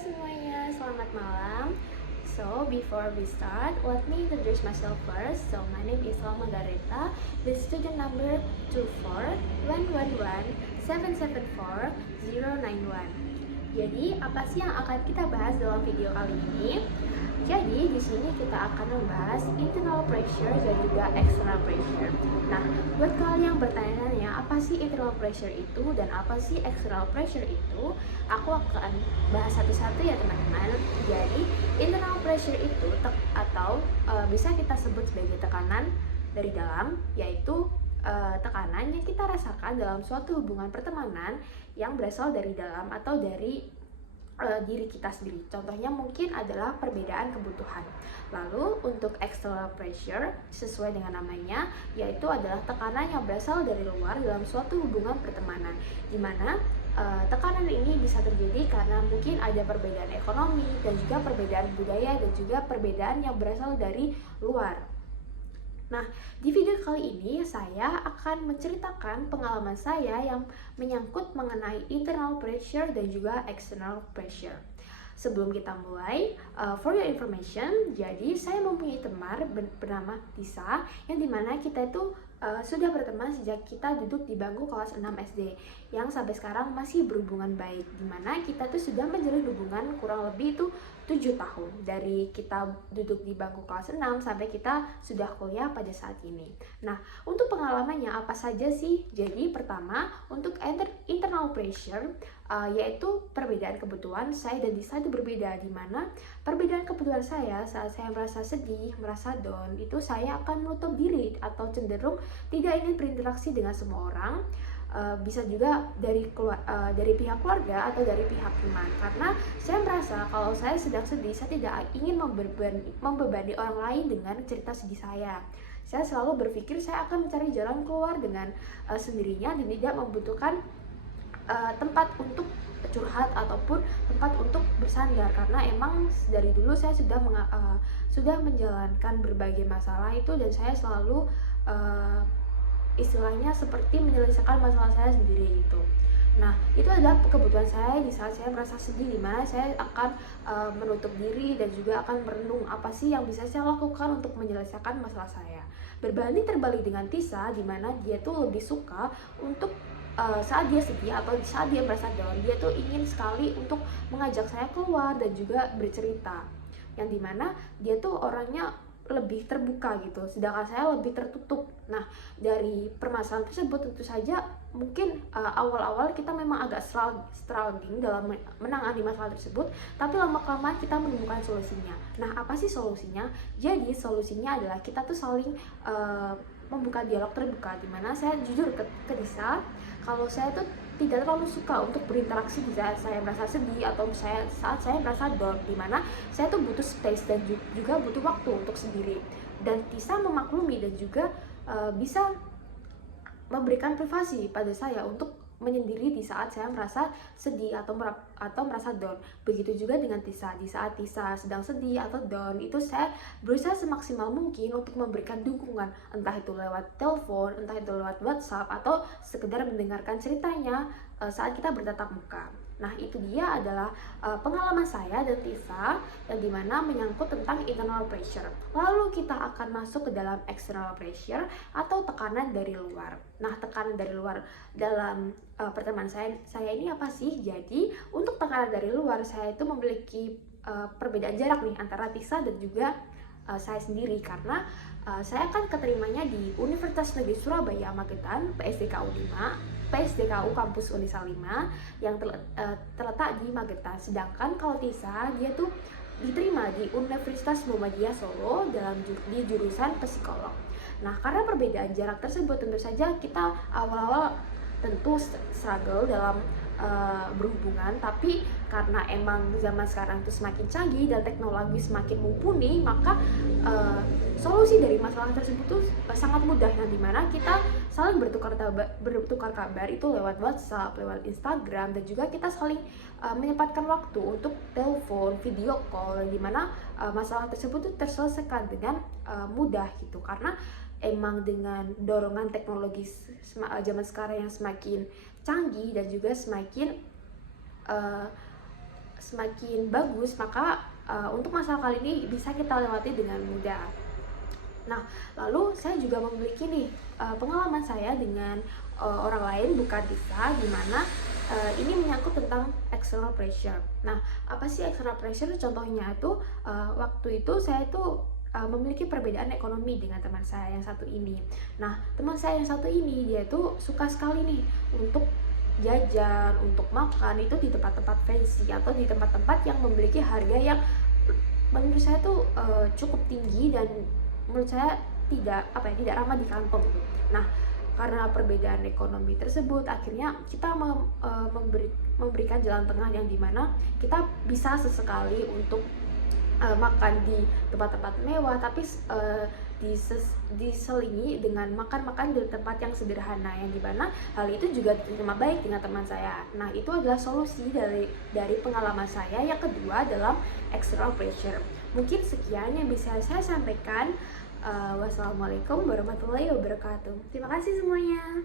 semuanya, selamat malam. So, before we start, let me introduce myself first. So, my name is Salma Gareta, the student number 24111774091. Jadi, apa sih yang akan kita bahas dalam video kali ini? Jadi, di sini kita akan membahas internal pressure dan juga external pressure. Nah, buat kalian yang bertanya-tanya, apa sih internal pressure itu dan apa sih external pressure itu? Aku akan bahas satu-satu ya teman-teman. Jadi, internal pressure itu bisa kita sebut sebagai tekanan dari dalam, yaitu tekanan yang kita rasakan dalam suatu hubungan pertemanan yang berasal dari dalam atau dari diri kita sendiri. Contohnya mungkin adalah perbedaan kebutuhan. Lalu untuk external pressure sesuai dengan namanya, yaitu adalah tekanan yang berasal dari luar dalam suatu hubungan pertemanan, di mana tekanan ini bisa terjadi karena mungkin ada perbedaan ekonomi dan juga perbedaan budaya dan juga perbedaan yang berasal dari luar. Nah, di video kali ini saya akan menceritakan pengalaman saya yang menyangkut mengenai internal pressure dan juga external pressure. Sebelum kita mulai, for your information, jadi saya mempunyai teman bernama Tisa, yang dimana kita itu sudah berteman sejak kita duduk di bangku kelas 6 SD, yang sampai sekarang masih berhubungan baik, dimana kita tuh sudah menjalin hubungan kurang lebih itu 7 tahun, dari kita duduk di bangku kelas 6 sampai kita sudah kuliah pada saat ini. Nah, untuk pengalamannya apa saja sih? Jadi pertama, untuk internal pressure, yaitu perbedaan kebutuhan saya dan Disa itu berbeda, di mana perbedaan kebutuhan saya saat saya merasa sedih, merasa down, itu saya akan menutup diri atau cenderung tidak ingin berinteraksi dengan semua orang. Bisa juga dari pihak keluarga atau dari pihak teman, karena saya merasa kalau saya sedang sedih, saya tidak ingin membebani orang lain dengan cerita sedih saya. Saya selalu berpikir saya akan mencari jalan keluar dengan sendirinya dan tidak membutuhkan tempat untuk curhat ataupun tempat untuk bersandar, karena emang dari dulu saya sudah menjalankan berbagai masalah itu dan saya selalu istilahnya seperti menyelesaikan masalah saya sendiri gitu. Nah, itu adalah kebutuhan saya di saat saya merasa sedih, dimana saya akan menutup diri dan juga akan merenung apa sih yang bisa saya lakukan untuk menyelesaikan masalah saya. Berbanding terbalik dengan Tisa, dimana dia tuh lebih suka untuk saat dia sedih atau saat dia merasa down, dia tuh ingin sekali untuk mengajak saya keluar dan juga bercerita, yang dimana dia tuh orangnya lebih terbuka gitu, sedangkan saya lebih tertutup. Nah, dari permasalahan tersebut tentu saja mungkin awal-awal kita memang agak struggling dalam menangani masalah tersebut, tapi lama-kelamaan kita menemukan solusinya. Nah, apa sih solusinya? Jadi solusinya adalah kita tuh saling membuka dialog terbuka, dimana saya jujur ke Disa kalau saya tuh tidak terlalu suka untuk berinteraksi di saat saya merasa sedih atau saat saya merasa down, dimana saya tuh butuh space dan juga butuh waktu untuk sendiri. Dan Tisa memaklumi dan juga bisa memberikan privasi pada saya untuk menyendiri di saat saya merasa sedih atau merasa down. Begitu juga dengan Tisa, di saat Tisa sedang sedih atau down, itu saya berusaha semaksimal mungkin untuk memberikan dukungan, entah itu lewat telepon, entah itu lewat WhatsApp, atau sekedar mendengarkan ceritanya saat kita bertatap muka. Nah, itu dia adalah pengalaman saya dan Tisa yang dimana menyangkut tentang internal pressure. Lalu kita akan masuk ke dalam external pressure atau tekanan dari luar. Nah, tekanan dari luar dalam pertemanan saya ini apa sih? Jadi, untuk tekanan dari luar, saya itu memiliki perbedaan jarak nih antara Tisa dan juga saya sendiri, karena saya kan keterimanya di Universitas Negeri Surabaya Magetan, PSDKU 5, PSDKU Kampus Unisa 5 yang terletak di Magetan. Sedangkan kalau Tisa, dia tuh diterima di Universitas Muhammadiyah Solo di jurusan psikolog. Nah, karena perbedaan jarak tersebut, tentu saja kita awal-awal tentu struggle dalam berhubungan, tapi karena emang zaman sekarang itu semakin canggih dan teknologi semakin mumpuni, maka solusi dari masalah tersebut tuh sangat mudah, yang dimana kita saling bertukar kabar itu lewat WhatsApp, lewat Instagram, dan juga kita saling menyempatkan waktu untuk telepon, video call, yang dimana masalah tersebut tuh terselesaikan dengan mudah gitu, karena emang dengan dorongan teknologi zaman sekarang yang semakin canggih dan juga semakin semakin bagus, maka untuk masalah kali ini bisa kita lewati dengan mudah. Nah, lalu saya juga memiliki nih pengalaman saya dengan orang lain, bukan Disa, di mana ini menyangkut tentang external pressure. Nah, apa sih external pressure? Contohnya tuh waktu itu saya tuh memiliki perbedaan ekonomi dengan teman saya yang satu ini. Nah, teman saya yang satu ini dia tuh suka sekali nih untuk jajan, untuk makan itu di tempat-tempat fancy atau di tempat-tempat yang memiliki harga yang menurut saya tuh cukup tinggi dan menurut saya tidak ramah di kantong gitu. Nah, karena perbedaan ekonomi tersebut akhirnya kita memberikan jalan tengah yang dimana kita bisa sesekali untuk makan di tempat-tempat mewah, tapi diselingi dengan makan-makan di tempat yang sederhana, yang dimana hal itu juga diterima baik dengan teman saya. Nah, itu adalah solusi dari pengalaman saya yang kedua dalam external pressure. Mungkin sekian yang bisa saya sampaikan. Wassalamualaikum warahmatullahi wabarakatuh. Terima kasih semuanya.